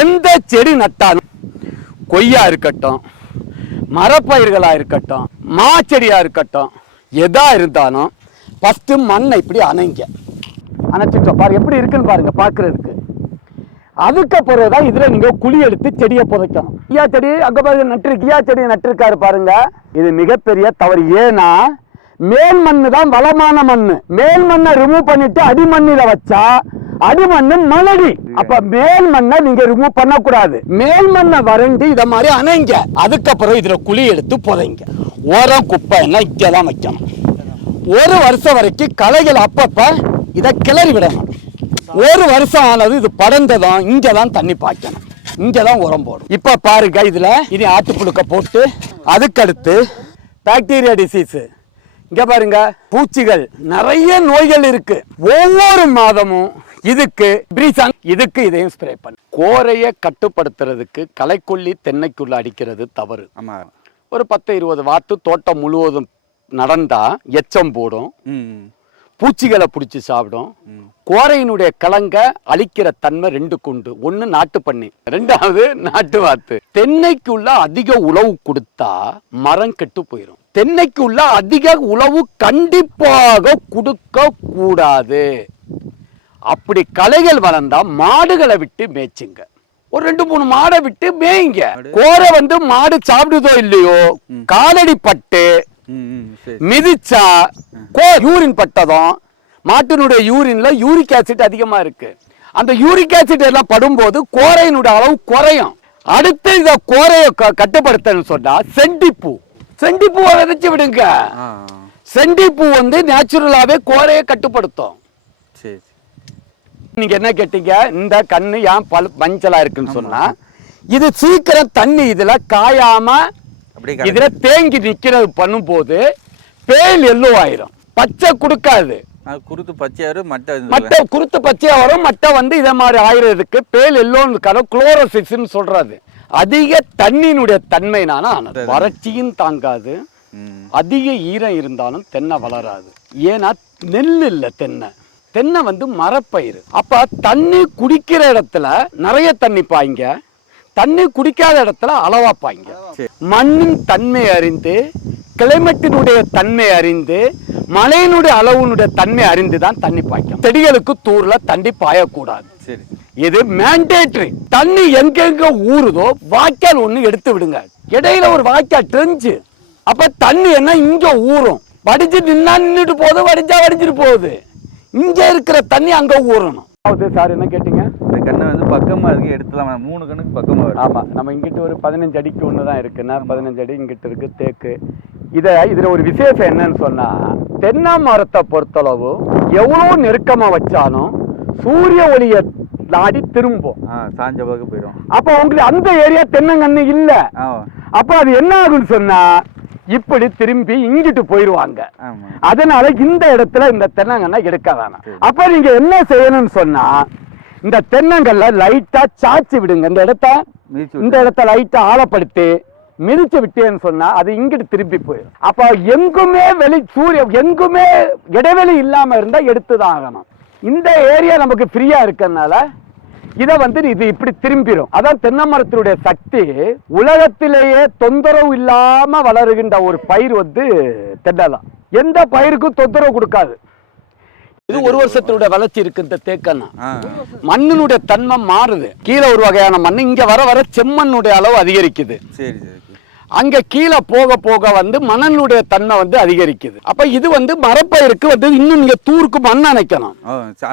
எந்த செடி நட்டாலும் கொய்யா இருக்கட்டும் மரப்பயிர்களா இருக்கட்டும் மாச்செடியா இருக்கட்டும் எதா இருந்தாலும் ஃபஸ்ட்டு மண்ணை இப்படி அணைங்க. அணைச்சிட்டோம். பாருங்க எப்படி இருக்குன்னு பாருங்க பார்க்குறதுக்கு. அதுக்கப்புறம் தான் இதில் நீங்கள் குழி எடுத்து செடியை புதைக்கணும். கியா செடி அங்கே பாருங்க நட்டு கியா செடி நட்டிருக்காரு பாருங்க. இது மிகப்பெரிய தவறு. ஏன்னா மேல் மண்ணு தான் வளமான மண்ணு. மேல் மண்ணை ரிமூவ் பண்ணிட்டு அடிமண்ணில வச்சா அடிமண்ணு மலடி. அப்ப மேல் மண்ணை நீங்க ரிமூவ் பண்ணக்கூடாது. மேல் மண்ணை வறண்டு இத மாதிரி அணைங்க. அதுக்கப்புறம் இதுல குழி எடுத்து புதைங்க. உரம் குப்பை எல்லாம் இங்கதான் வைக்கணும். ஒரு வருஷம் வரைக்கும் களைகள் அப்பப்ப இதை கிளறி விடணும். ஒரு வருஷம் ஆனது இது படர்ந்ததும் இங்க தான் தண்ணி பாய்க்கணும். இங்க தான் உரம் போடும் இப்ப பாருங்க இதுல இனி ஆட்டுப்புழுக்க போட்டு அதுக்கடுத்து பாக்டீரியா டிசீஸ் இங்க பாருங்க பூச்சிகள். நிறைய நோய்கள் இருக்கு. ஒவ்வொரு மாதமும் இதுக்கு பிரீசான் இதுக்கு இதையும் ஸ்ப்ரே பண்ணு. கோரையை கட்டுப்படுத்துறதுக்கு களைக்கொல்லி தென்னைக்குள்ள அடிக்கிறது தவறு. ஆமா. ஒரு பத்து இருபது வாத்து தோட்டம் முழுவதும் நடந்தா எச்சம் போடும். பூச்சிகளை பிடிச்சி சாப்பிடும். கோரையினுடைய கலங்க அழிக்கிற தன்மை ரெண்டு கொண்டு. ஒண்ணு நாட்டு பண்ணி ரெண்டாவது நாட்டு வாத்து. தென்னைக்குள்ள அதிக உழவு கொடுத்தா மரம் கெட்டு போயிடும் தென்னைக்குள்ள அதிக உழவு கண்டிப்பாக கொடுக்க கூடாது. அப்படி களைகள் வளர்ந்தா மாடுகளை விட்டு மேய்ச்சுங்க. ஒரு ரெண்டு மூணு மாடை விட்டு மேய்ங்க. கோரை வந்து மாடு சாப்பிடுதோ இல்லையோ? காலடி பட்டு மிதிச்சா கோ யூரின் பட்டதும் மாட்டினுடைய யூரின்ல யூரிக் ஆசிட் அதிகமா இருக்கு. அந்த யூரிக் ஆசிட் எல்லாம் படும்போது கோரையினுடைய அளவு குறையும். அடுத்து இத கோரையை க- கட்டுப்படுத்தணும்னு சொன்னா செண்டிப்பூ. செண்டிப்பூவை விதைச்சு விடுங்க. செண்டிப்பூ வந்து நேச்சுரலாவே கோரையை கட்டுப்படுத்தும். சரி நீங்க என்ன கேட்டீங்க? இந்த கண்ணு ஏன் பல் மஞ்சளா இருக்குன்னு சொன்னா இது சீக்கிரம் தண்ணி இதுல காயாம இதுல தேங்கி நிக்கிறது பண்ணும்போது பேல் எல்லோ ஆயிரும். பச்சை கொடுக்காது. குருத்து பச்சையாரு மட்டை மட்டை குருத்து பச்சையா வரும் மட்டை வந்து இதை மாதிரி ஆயிரதுக்கு பேல் எல்லோன்னு குளோரோசிஸ்ன்னு சொல்றது அதிக தண்ணியினுடைய தன்மைனால ஆனது. வறட்சியும் தாங்காது. அதிக ஈரம் இருந்தாலும் தென்னை வளராது. ஏன்னா நெல் இல்லை தென்னை. தென்னை வந்து மரப்பயிர் அப்ப தண்ணி குடிக்கிற இடத்துல நிறைய தண்ணி பாய்ங்க. தண்ணி குடிக்காத இடத்துல அளவா பாய்ங்க. மண்ணின் தன்மை அறிந்து கிளைமேட்டினுடைய தன்மை அறிந்து மழையினுடைய அளவுனுடைய தன்மை அறிந்து தான் தண்ணி பாய்க்கும். செடிகளுக்கு தூர்ல தண்ணி பாயக்கூடாது. சரி. இது மேண்டேட்டரி தண்ணி எங்கெங்க ஊறுதோ வாய்க்கால் ஒண்ணு எடுத்து விடுங்க. இடையில ஒரு வாய்க்கால் ட்ரெஞ்சு அப்ப தண்ணி என்ன இங்க ஊறும். வடிச்சு நின்னா நின்னுட்டு போகுது வடிச்சா வடிச்சிட்டு போகுது. இங்க இருக்கிற தண்ணி அங்க ஊறணும். சார் என்ன கேட்டீங்க? இந்த கண்ணை வந்து பக்கமா இருக்கு எடுத்துலாம் மூணு கண்ணுக்கு பக்கமா இருக்கு ஆமா நம்ம இங்கிட்டு ஒரு பதினஞ்சு அடிக்கு ஒன்று தான் இருக்குன்னா பதினஞ்சு அடி இங்கிட்டு இருக்கு தேக்கு. இத இதுல ஒரு விசேஷம் என்னன்னு சொன்னா தென்னை மரத்தை பொறுத்தளவு எவ்வளவு நெருக்கமா வச்சாலும் சூரிய ஒளியை நாடி திரும்பும். சாஞ்ச பக்கம் போயிடும். அப்ப உங்களுக்கு அந்த ஏரியா தென்னங்கண்ணு இல்ல. அப்ப அது என்ன ஆகும்னு சொன்னா இப்படி திரும்பி இங்கிட்டு போயிருவாங்க. ஆமா. அதனால இந்த இடத்துல இந்த தென்னங்கண்ணை எடுக்க வேணாம். அப்ப நீங்க என்ன செய்யணும்னு சொன்னா இந்த தென்னங்கல்ல லைட்டா சாச்சி விடுங்க. இந்த இடத்த இந்த இடத்த லைட்டா ஆழப்படுத்தி மிதிச்சு விட்டேன்னு சொன்னா அது இங்கிட்டு திரும்பி போயிடும். அப்ப எங்குமே வெளி சூரிய எங்குமே இடைவெளி இல்லாம இருந்தா எடுத்துதான் ஆகணும். இந்த ஏரியா நமக்கு ஃப்ரீயா இருக்கறனால இத வந்து இது இப்படி திரும்பிடும் அதான் தென்னை மரத்தினுடைய சக்தி உலகத்திலேயே தொந்தரவு இல்லாம வளருகின்ற ஒரு பயிர் வந்து தென்னை தான். எந்த பயிருக்கும் தொந்தரவு கொடுக்காது. இது ஒரு வருஷத்தினுடைய வளர்ச்சி இருக்கு இந்த தேக்கன்னா மண்ணினுடைய தன்மை மாறுது. கீழே ஒரு வகையான மண் இங்க வர வர செம்மண்ணுடைய அளவு அதிகரிக்குது. சரி சரி. அங்க கீழே போக போக வந்து மணலுடைய தன்மை வந்து அதிகரிக்குது. அப்ப இது வந்து மரப்பயிருக்கு வந்து இன்னும் நீங்க தூருக்கு மண் அணைக்கணும்.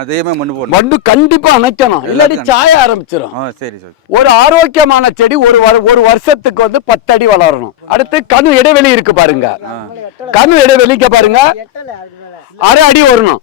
அதே மாதிரி மண்ணு போடணும். மண்ணு கண்டிப்பா அணைக்கணும். இல்லாட்டி சாய ஆரம்பிச்சிடும் சரி சரி. ஒரு ஆரோக்கியமான செடி ஒரு ஒரு வருஷத்துக்கு வந்து பத்தடி வளரணும். அடுத்து கணு இடைவெளி இருக்கு பாருங்க. கணு இடைவெளிக்க பாருங்க. அரை அடி வரணும்.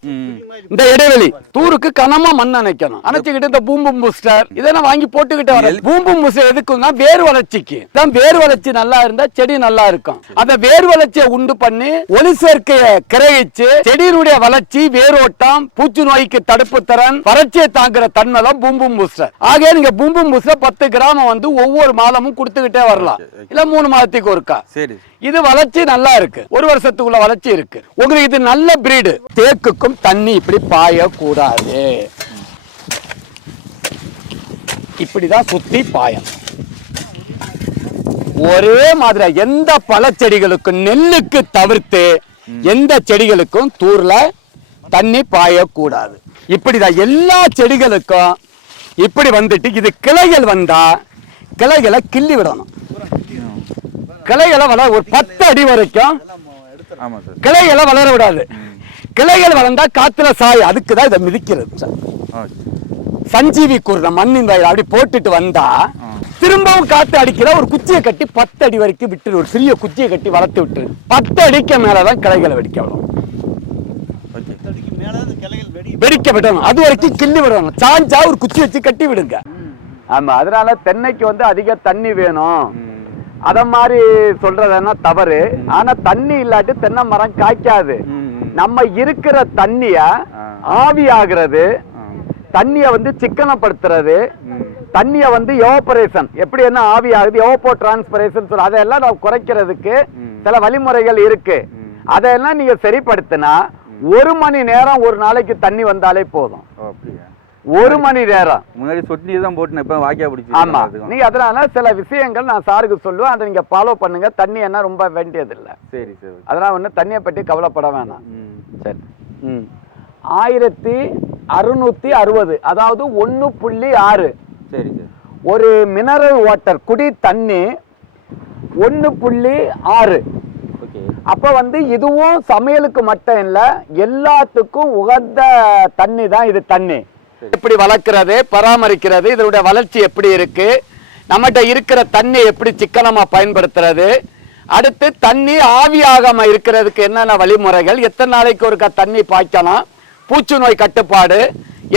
இந்த இடைவெளி. தூருக்கு கனமா மண் அணைக்கணும். அணைச்சுக்கிட்டு இந்த பூம்பும் பூஸ்டர் இதெல்லாம் வாங்கி போட்டுக்கிட்டு வர பூம்பும் பூஸ்டர் எதுக்குன்னா வேர் வளர்ச்சிக்கு. தான் வேர் வளர்ச்சி நல்லா இருந்தா செடி நல்லா இருக்கும். அந்த வேர் வளர்ச்சியை உண்டு பண்ணி ஒளி சேர்க்கையை கிரகிச்சு செடியினுடைய வளர்ச்சி வேரோட்டம் பூச்சி நோய்க்கு தடுப்பு திறன் வறட்சியை தாங்குற தன்மை தான் பூம்பும் பூஸ்டர் ஆக நீங்க பூம்பும் பூஸ்டர் பத்து கிராமம் வந்து ஒவ்வொரு மாதமும் கொடுத்துக்கிட்டே வரலாம். இல்ல மூணு மாதத்துக்கு ஒருக்கா? சரி. இது வளர்ச்சி நல்லா இருக்கு. ஒரு வருஷத்துக்குள்ள வளர்ச்சி இருக்கு. உங்களுக்கு இது நல்ல பிரீடு தேக்குக்கும் தண்ணி இப்படி பாய கூடாது இப்படிதான் சுத்தி பாயணும். ஒரே மாதிரி எந்த பழச்செடிகளுக்கும் நெல்லுக்கு தவிர்த்து எந்த செடிகளுக்கும் தூர்ல தண்ணி பாயக்கூடாது. இப்படிதான் எல்லா செடிகளுக்கும் இப்படி வந்துட்டு இது கிளைகள் வந்தா கிளைகளை கிள்ளி விடணும். கிளைகளை வளர ஒரு பத்து அடி வரைக்கும் கிளைகளை வளர விடாது. கிளைகள் வளர்ந்தா காத்துல சாய் அதுக்கு தான் இதை மிதிக்கிறது சஞ்சீவி கூறுற மண்ணின் வயல் அப்படி போட்டுட்டு வந்தா திரும்பவும் காத்து அடிக்கிற ஒரு குச்சியை கட்டி பத்து அடி வரைக்கும் விட்டுரு. ஒரு சிறிய குச்சியை கட்டி வளர்த்து விட்டுரு. பத்து அடிக்கு மேலதான் கிளைகளை வெடிக்க விடணும். ஓகே அடிக்கு மேல அந்த கிளைகள் வெடி வெடிக்க விடணும் அது வரைக்கும் கிள்ளி விடணும். சாஞ்சா ஒரு குச்சி வச்சு கட்டி விடுங்க. ஆமா அதனால தென்னைக்கு வந்து அதிக தண்ணி வேணும். அத மாதிரி சொல்றதுன்னா தவறு? ஆனா தண்ணி இல்லாட்டி தென்னை மரம் காய்க்காது. நம்ம இருக்கிற தண்ணிய. ஆவி ஆகுறது. தண்ணிய வந்து சிக்கனப்படுத்துறது. தண்ணிய வந்து எவாபரேஷன் எப்படி என்ன ஆவி ஆகுது? எவாப்போ டிரான்ஸ்பரேஷன் சொல்ற அதெல்லாம் நம்ம குறைக்கிறதுக்கு. சில வழிமுறைகள் இருக்கு. ம். அதெல்லாம் நீங்க சரிப்படுத்தினா ஒரு மணி நேரம் ஒரு நாளைக்கு தண்ணி வந்தாலே போதும். ஒரு மணி நேரம். முன்னாடி சொட்டு தான் போட்டு இப்போ வாக்கியா பிடிச்சி ஆமா. நீங்க அதனால சில விஷயங்கள் நான் சாருக்கு சொல்லுவேன் அதை நீங்க ஃபாலோ பண்ணுங்க. தண்ணி என்ன ரொம்ப வேண்டியதில்லை. சரி சரி. ஓகே. அதெல்லாம் ஒன்றும் தண்ணியை பற்றி கவலைப்பட வேணாம். சரி. ம். ஆயிரத்தி அறுநூத்தி அறுபது அதாவது ஒன்று புள்ளி ஆறு. சரி சரி. ஒரு மினரல் வாட்டர் குடி தண்ணி ஒன்று புள்ளி ஆறு. அப்போ வந்து இதுவும் சமையலுக்கு மட்டும் இல்லை எல்லாத்துக்கும் உகந்த தண்ணி தான் இது தண்ணி. எப்படி வளர்க்கறது பராமரிக்கிறது இதனுடைய வளர்ச்சி எப்படி இருக்கு நம்மகிட்ட இருக்கிற தண்ணி எப்படி சிக்கனமா பயன்படுத்துறது அடுத்து தண்ணி ஆவியாகாம இருக்கிறதுக்கு என்னென்ன வழிமுறைகள் எத்தனை நாளைக்கு ஒருக்கா தண்ணி பாய்க்கணும் பூச்சி நோய் கட்டுப்பாடு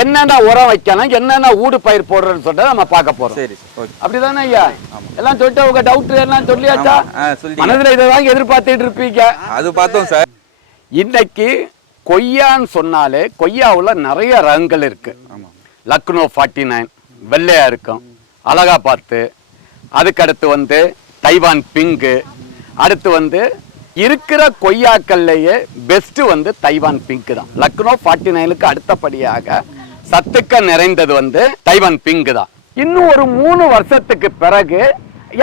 என்னென்ன உரம் வைக்கணும் என்னென்ன ஊடு பயிர் போடுறதுன்னு சொல்லிட்டு நம்ம பார்க்க போறோம். சரி அப்படிதானே ஐயா? எல்லாம் சொல்லிட்டு உங்க டவுட் எல்லாம் சொல்லியாச்சா. மனதுல இதைதான் எதிர்பார்த்துட்டு இருப்பீங்க. அது பார்த்தோம் சார். இன்னைக்கு கொய்யான்னு சொன்னாலே கொய்யாவுல நிறைய ரகங்கள் இருக்கு. லக்னோ ஃபார்ட்டி நைன் வெள்ளையா இருக்கும். அழகா பார்த்து. அதுக்கடுத்து வந்து தைவான் பிங்கு. அடுத்து வந்து இருக்கிற கொய்யாக்கள்லயே பெஸ்ட் வந்து தைவான் பிங்க் தான். லக்னோ ஃபார்ட்டி நைனுக்கு அடுத்தபடியாக சத்துக்க நிறைந்தது வந்து தைவான் பிங்க் தான். இன்னும் ஒரு மூணு வருஷத்துக்கு பிறகு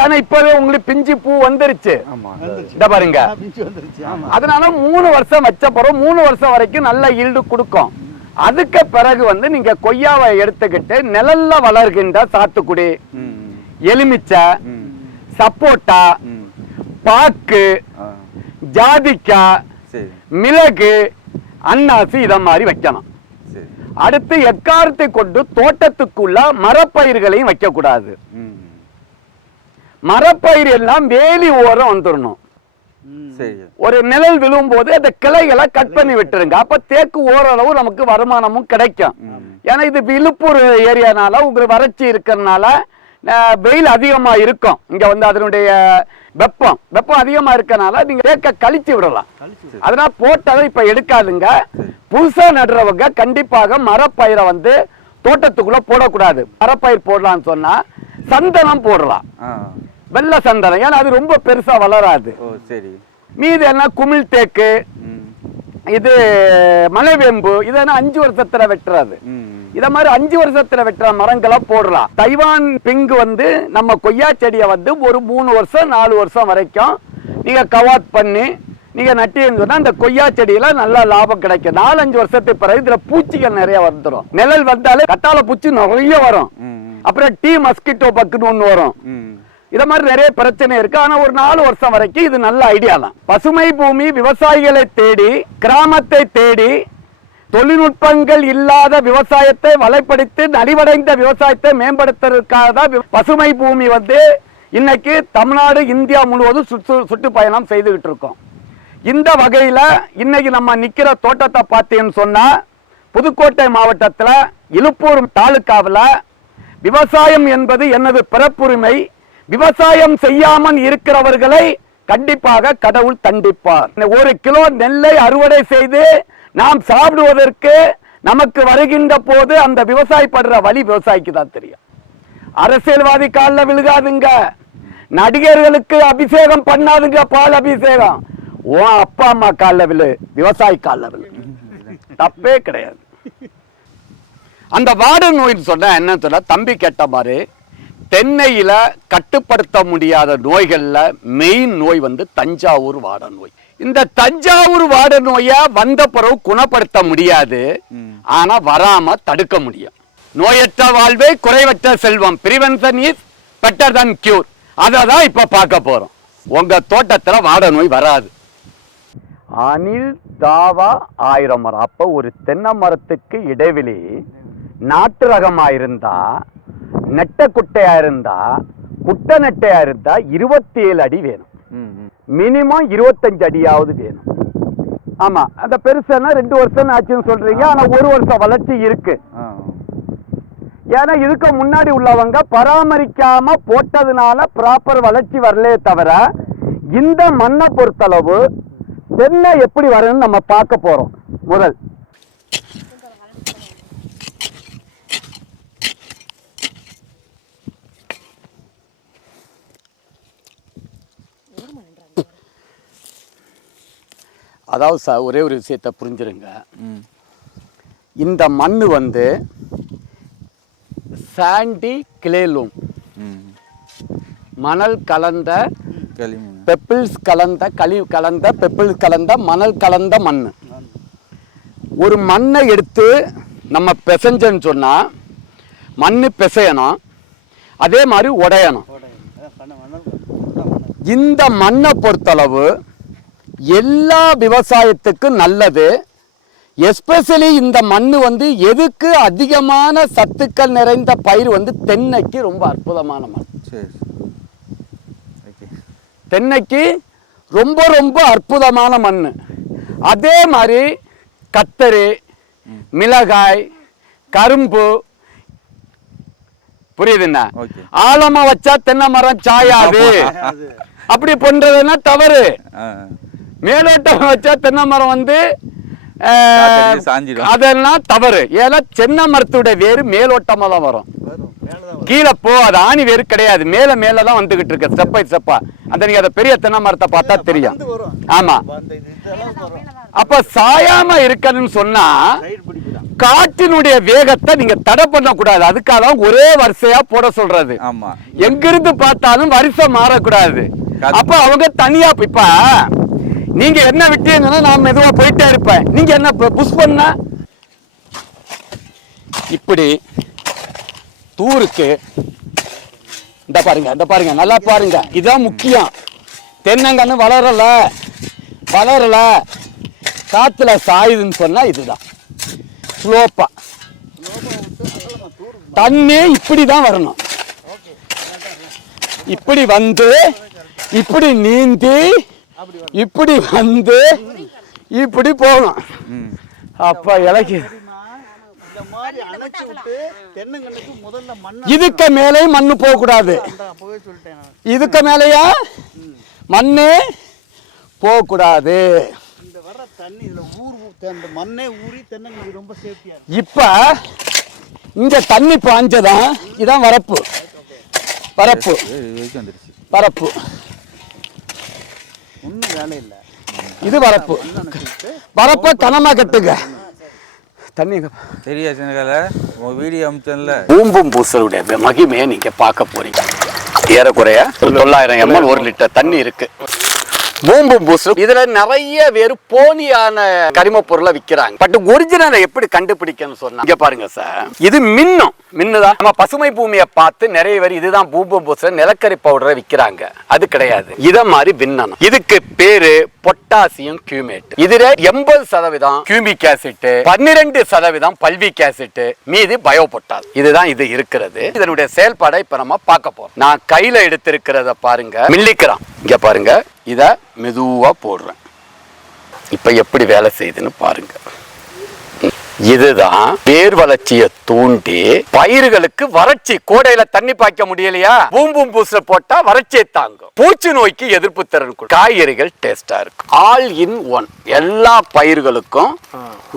ஏன்னா இப்பவே உங்களுக்கு பிஞ்சு பூ வந்துருச்சு. இந்த பாருங்க. பிஞ்சு வந்துருச்சு. ஆமா. அதனால மூணு வருஷம் வச்ச பிறகு மூணு வருஷம் வரைக்கும் நல்ல ஈல்டு கொடுக்கும். அதுக்கு பிறகு வந்து நீங்க கொய்யாவை எடுத்துக்கிட்டு நிழல்ல வளர்கின்ற சாத்துக்குடி எலுமிச்சை சப்போட்டா பாக்கு ஜாதிக்காய் மிளகு அன்னாசி இத மாதிரி வைக்கணும். அடுத்து எக்காரத்தை கொண்டு தோட்டத்துக்குள்ள மரப்பயிர்களையும் வைக்க கூடாது ம் மரப்பயிர் எல்லாம் வேலி ஓரம் வந்துடணும் சரி. ஒரு நிழல் விழும்போது அந்த கிளைகளை கட் பண்ணி விட்டுருங்க. அப்ப தேக்கு ஓரளவு நமக்கு வருமானமும் கிடைக்கும். ஏன்னா இது விழுப்புர் ஏரியானால உங்களுக்கு வறட்சி இருக்கிறதுனால வெயில் அதிகமா இருக்கும். இங்க வந்து அதனுடைய வெப்பம். வெப்பம் அதிகமா இருக்கனால நீங்க தேக்க கழிச்சு விடலாம். அதனால போட்டதை இப்ப எடுக்காதுங்க. புதுசா நடுறவங்க கண்டிப்பாக மரப்பயிரை வந்து தோட்டத்துக்குள்ள போடக்கூடாது. மரப்பயிர் போடலாம்னு சொன்னா சந்தனம் போடலாம். வெள்ளை சந்தனம். ஏன்னா அது ரொம்ப பெருசா வளராது. சரி. மீது என்ன? குமிழ் தேக்கு. இது மலைவேம்பு. இதெல்லாம் அஞ்சு வருஷத்துல வெட்டுறது. இத மாதிரி அஞ்சு வருஷத்துல வெட்டுற மரங்களை போடலாம். தைவான் பிங்கு வந்து நம்ம கொய்யா செடியை வந்து ஒரு மூணு வருஷம் நாலு வருஷம் வரைக்கும் நீங்க கவாத் பண்ணி நீங்க நட்டீங்கன்னு அந்த கொய்யா செடியில நல்ல லாபம் கிடைக்கும். நாலஞ்சு வருஷத்துக்கு பிறகு இதுல பூச்சிகள் நிறைய வந்துடும் நிழல் வந்தாலே கத்தாழை பூச்சி நிறைய வரும். அப்புறம் டீ மஸ்கிட்டோ பக்குன்னு ஒண்ணு வரும். இத மாதிரி நிறைய பிரச்சனை இருக்கு. ஆனா ஒரு நாலு வருஷம் வரைக்கும் இது நல்ல ஐடியா தான். பசுமை பூமி விவசாயிகளை தேடி கிராமத்தை தேடி தொழில்நுட்பங்கள் இல்லாத விவசாயத்தை வலைப்படுத்தி நலிவடைந்த விவசாயத்தை மேம்படுத்துறதுக்காக தான் பசுமை பூமி வந்து இன்னைக்கு தமிழ்நாடு இந்தியா முழுவதும் சுற்று சுற்றுப்பயணம் செய்துகிட்டு இருக்கோம் இந்த வகையில் இன்னைக்கு நம்ம நிற்கிற தோட்டத்தை பார்த்தீங்கன்னு சொன்னால் புதுக்கோட்டை மாவட்டத்தில் இழுப்பூர் தாலுக்காவில் விவசாயம் என்பது எனது பிறப்புரிமை. விவசாயம் செய்யாமல் இருக்கிறவர்களை கண்டிப்பாக கடவுள் தண்டிப்பார். ஒரு கிலோ நெல்லை அறுவடை செய்து நாம் சாப்பிடுவதற்கு நமக்கு வருகின்ற போது அந்த விவசாயி படுற வழி விவசாயிக்கு தான் தெரியும். அரசியல்வாதி காலில் விழுகாதுங்க. நடிகர்களுக்கு அபிஷேகம் பண்ணாதுங்க பால் அபிஷேகம். ஓ அப்பா அம்மா காலில் விழு விவசாயி காலில் விழு. தப்பே கிடையாது. அந்த வாட நோய்னு சொன்னா என்னன்னு சொன்னா தம்பி கேட்ட மாதிரி தென்னையில கட்டுப்படுத்த முடியாத நோய்கள்ல மெயின் நோய் வந்து தஞ்சாவூர் வாட நோய். இந்த தஞ்சாவூர் வாட நோயை வந்த பிறகு குணப்படுத்த முடியாது. ஆனா வராம தடுக்க முடியும். நோயற்ற வாழ்வே குறைவற்ற செல்வம். Prevention is better than cure அதை தான் இப்ப பார்க்க போறோம். உங்க தோட்டத்துல வாட நோய் வராது. அணில் தாவா ஆயிரம் மரம். அப்போ ஒரு தென்னை மரத்துக்கு இடைவெளி நாட்டு ரகமா இருந்தா நெட்ட குட்டையா இருந்தா குட்டை நெட்டையா இருந்தா இருபத்தி ஏழு அடி வேணும். மினிமம் இருபத்தஞ்சு அடியாவது வேணும். ஆமா அந்த பெருசுன்னா ரெண்டு வருஷம் ஆச்சுன்னு சொல்றீங்க. ஆனா ஒரு வருஷம் வளர்ச்சி இருக்கு. ஏன்னா இதுக்கு முன்னாடி உள்ளவங்க பராமரிக்காம போட்டதுனால ப்ராப்பர் வளர்ச்சி வரலே தவிர இந்த மண்ணை பொறுத்தளவு தென்னை எப்படி வரும்னு நம்ம பார்க்க போறோம். முதல். அதாவது சார் ஒரே ஒரு விஷயத்தை புரிஞ்சிருங்க. இந்த மண் வந்து சாண்டி கிளேலூம். மணல் கலந்த பெப்பிள்ஸ் கலந்த களி கலந்த பெப்பிள்ஸ் கலந்த மணல் கலந்த மண் ஒரு மண்ணை எடுத்து நம்ம பிசைஞ்சோன்னு சொன்னால் மண் பிசையணும். அதே மாதிரி உடையணும். இந்த மண்ணை பொறுத்தளவு எல்லா விவசாயத்துக்கும் நல்லது. எஸ்பெஷலி இந்த மண் வந்து எதுக்கு அதிகமான சத்துக்கள் நிறைந்த பயிர் வந்து தென்னைக்கு ரொம்ப அற்புதமான மண். தென்னைக்கு ரொம்ப ரொம்ப அற்புதமான மண் அதே மாதிரி கத்தரி மிளகாய் கரும்பு. புரியுதுண்ணா? ஆழமா வச்சா தென்னை மரம் சாயாது. அப்படி பண்றதுன்னா தவறு. மேலோட்டம் வச்சா தென்னை மரம் வந்து. அதெல்லாம் தவறு. ஏன்னா தென்னை மரத்துடைய வேறு மேலோட்டமா தான் வரும். வரும் மேலே தான் வரும் கீழே போ அது ஆணி வேறு கிடையாது. மேல மேல தான் வந்துகிட்டு இருக்கு. ஸ்டெப் பை ஸ்டெப்பா அந்த நீங்க அந்த பெரிய தென்னை மரத்தை பார்த்தா தெரியும். ஆமா. அப்ப சாயாம இருக்கணும்னு சொன்னா காற்றினுடைய வேகத்தை நீங்க தடை பண்ணக்கூடாது. அதுக்காக தான் ஒரே வரிசையா போட சொல்றது. ஆமா. எங்கிருந்து பார்த்தாலும் வரிசை மாறக்கூடாது. அப்ப அவங்க தனியா இப்ப நீங்க என்ன விட்டீங்கன்னா நான் மெதுவா போயிட்டே இருப்பேன். நீங்க என்ன புஷ் பண்ணா? இப்படி தூருக்கு. இந்த பாருங்க இந்த பாருங்க நல்லா பாருங்க. இதுதான் முக்கியம். தென்னங்கன்னு வளரல. வளரல. காத்துல சாயுதுன்னு சொன்னா இதுதான். ஸ்லோப்பா. தண்ணி இப்படி தான் வரணும். இப்படி வந்து இப்படி நீந்தி இப்படி வந்து இப்படி போகணும். அப்ப இலக்கி. இந்த மாதிரி அணைச்சு விட்டு தென்னங்கண்ணுக்கு முதல்ல மண்ணை இதுக்கு மேலே மண்ணு போக கூடாது இதுக்கு மேலேயா? மண்ணு போக கூடாது இப்ப இங்க தண்ணி பாஞ்சதான் இதான் வரப்பு. வரப்பு. ஏய், இது வரைக்கும் வந்துருச்சு வரப்பு ஒன்றும் வேலை இல்லை. இது வரப்பு. வரப்ப கனமா கட்டுங்க. தண்ணி சின்னகால உன் வீடியோ அமிச்சன்ல. பூம்பும் பூசலுடைய மகிமையை நீங்க பார்க்க போறீங்க. ஏறக்குறைய தொள்ளாயிரம் எம்எல் ஒரு லிட்டர் தண்ணி இருக்கு. பூம்பும் பூசும். இதுல நிறைய பேர் போலியான கரிம பொருளை விற்கிறாங்க பட் ஒரிஜினலை எப்படி கண்டுபிடிக்கணும்னு சொன்னா இங்க பாருங்க சார் இது மின்னும். மின்னுதான் நம்ம பசுமை பூமியை பார்த்து நிறைய பேர் இதுதான் பூம்பும் பூசு நிலக்கரி பவுடரை விற்கிறாங்க அது கிடையாது. இத மாதிரி விண்ணனம் இதுக்கு பேரு பொட்டாசியம் கியூமேட் இதுல எண்பது சதவீதம் கியூமிக் ஆசிட் பன்னிரெண்டு சதவீதம் பல்விக் ஆசிட் மீது பயோ பொட்டாஸ் இதுதான் இது இருக்கிறது. இதனுடைய செயல்பாடை இப்ப நம்ம பார்க்க போறோம். நான் கையில எடுத்திருக்கிறத பாருங்க. மில்லிக்கிறான் இங்க பாருங்க. இத மெதுவா போடுறேன். இப்ப எப்படி வேலை செய்யுதுன்னு பாருங்க. இதுதான் வேர் வளர்ச்சியை தூண்டி பயிர்களுக்கு வறட்சி கோடையில தண்ணி பாய்க்க முடியலையா? பூம்பும் பூச போட்டா வறட்சியை தாங்கும். பூச்சி நோய்க்கு எதிர்ப்பு திறன். காய்கறிகள் டேஸ்டா இருக்கும். ஆல் இன் ஒன் எல்லா பயிர்களுக்கும்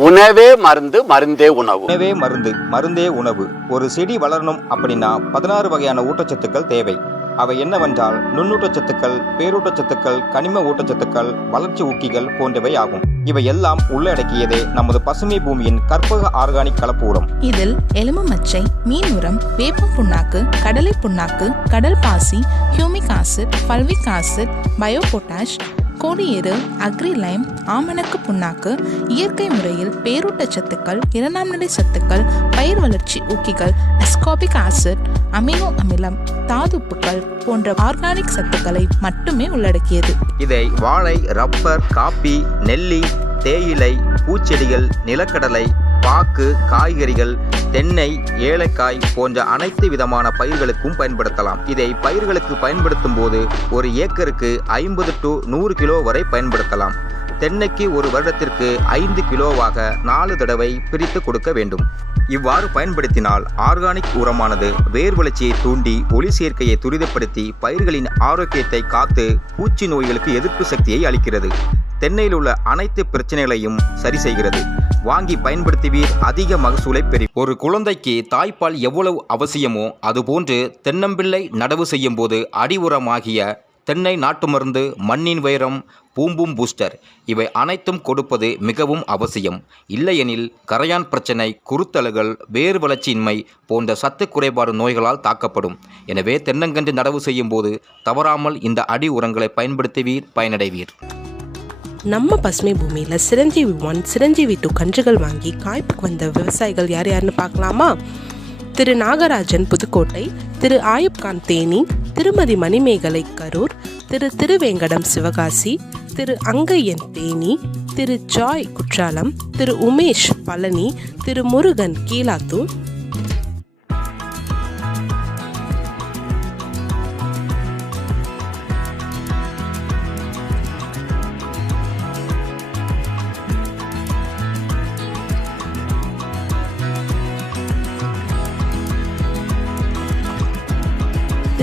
உணவே மருந்து மருந்தே உணவு. உணவே மருந்து மருந்தே உணவு. ஒரு செடி வளரணும் அப்படின்னா பதினாறு வகையான ஊட்டச்சத்துக்கள் தேவை. அவை என்னவென்றால் நுண்ணூட்டச்சத்துக்கள் பேரூட்டச்சத்துக்கள் கனிம ஊட்டச்சத்துக்கள் வளர்ச்சி ஊக்கிகள் போன்றவை ஆகும். இவை எல்லாம் உள்ளடக்கியதே நமது பசுமை பூமியின் கற்பக ஆர்கானிக் கலப்பு உரம் இதில் எலும்பு மச்சை மீன் உரம் வேப்பம் புண்ணாக்கு கடலை புண்ணாக்கு கடல் பாசி humic acid fulvic acid bio potash கோடியேறு அக்ரிலைம் ஆமணக்கு புண்ணாக்கு இயற்கை முறையில் பேரூட்டச்சத்துக்கள் இரண்டாம் நிலை சத்துக்கள் பயிர் வளர்ச்சி ஊக்கிகள் அஸ்காபிக் ஆசிட் அமினோ அமிலம் தாதுப்புக்கள் போன்ற ஆர்கானிக் சத்துக்களை மட்டுமே உள்ளடக்கியது. இதை வாழை ரப்பர் காப்பி நெல்லி தேயிலை பூச்செடிகள் நிலக்கடலை பாக்கு காய்கறிகள் தென்னை ஏலக்காய் போன்ற அனைத்து விதமான பயிர்களுக்கும் பயன்படுத்தலாம். இதை பயிர்களுக்கு பயன்படுத்தும் போது ஒரு ஏக்கருக்கு ஐம்பது டு நூறு கிலோ வரை பயன்படுத்தலாம். தென்னைக்கு ஒரு வருடத்திற்கு ஐந்து கிலோவாக நாலு தடவை பிரித்து கொடுக்க வேண்டும். இவ்வாறு பயன்படுத்தினால் ஆர்கானிக் உரமானது வேர் வளர்ச்சியை தூண்டி ஒளி சேர்க்கையை துரிதப்படுத்தி பயிர்களின் ஆரோக்கியத்தை காத்து பூச்சி நோய்களுக்கு எதிர்ப்பு சக்தியை அளிக்கிறது. தென்னையில் உள்ள அனைத்து பிரச்சனைகளையும் சரி செய்கிறது. வாங்கி பயன்படுத்துவீர் அதிக மகசூலை பெறும் ஒரு குழந்தைக்கு தாய்ப்பால் எவ்வளவு அவசியமோ அதுபோன்று தென்னம்பிள்ளை நடவு செய்யும் போது அடி உரமாகிய தென்னை நாட்டு மருந்து மண்ணின் வைரம் பூம்பும் பூஸ்டர் இவை அனைத்தும் கொடுப்பது மிகவும் அவசியம். இல்லையெனில் கரையான் பிரச்சனை குருத்தலுகள் வேறு வளர்ச்சியின்மை போன்ற சத்து குறைபாடு நோய்களால் தாக்கப்படும். எனவே தென்னங்கன்று நடவு செய்யும் போது தவறாமல் இந்த அடி உரங்களை பயன்படுத்துவீர் பயனடைவீர். நம்ம பசுமை பூமியில் சிரஞ்சீவி ஒன் சிரஞ்சீவி டூ கன்றுகள் வாங்கி காய்ப்புக்கு வந்த விவசாயிகள் யார் யாருன்னு பார்க்கலாமா? திரு நாகராஜன் புதுக்கோட்டை திரு ஆயுப்கான் தேனி திருமதி மணிமேகலை கரூர் திரு திருவேங்கடம் சிவகாசி திரு அங்கையன் தேனி திரு ஜாய் குற்றாலம் திரு உமேஷ் பழனி திரு முருகன் கீழாத்தூர்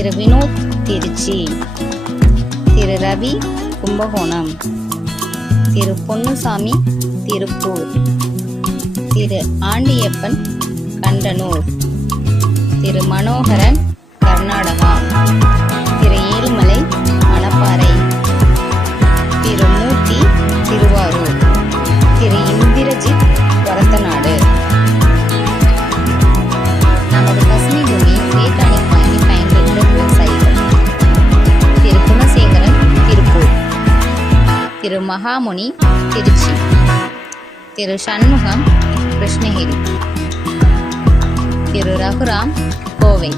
திரு வினோத் திருச்சி திரு ரவி கும்பகோணம் திரு பொன்னுசாமி திருப்பூர் திரு ஆண்டியப்பன் கண்டனூர் திரு மனோகரன் கர்நாடகா திரு ஏழுமலை மணப்பாறை திரு மூர்த்தி திருவாரூர் திரு இந்திரஜித் வரத்தநாடு திரு மகாமுனி திருச்சி. திரு சண்முகம் கிருஷ்ணகிரி. திரு ரகுராம் கோவை.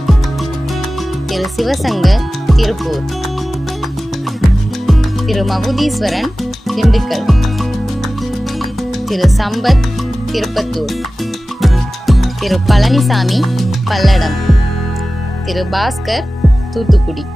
திரு சிவசங்கர் திருப்பூர். திரு மகுதீஸ்வரன் திண்டுக்கல். திரு சம்பத் திருப்பத்தூர். திரு பழனிசாமி பல்லடம். திரு பாஸ்கர் தூத்துக்குடி.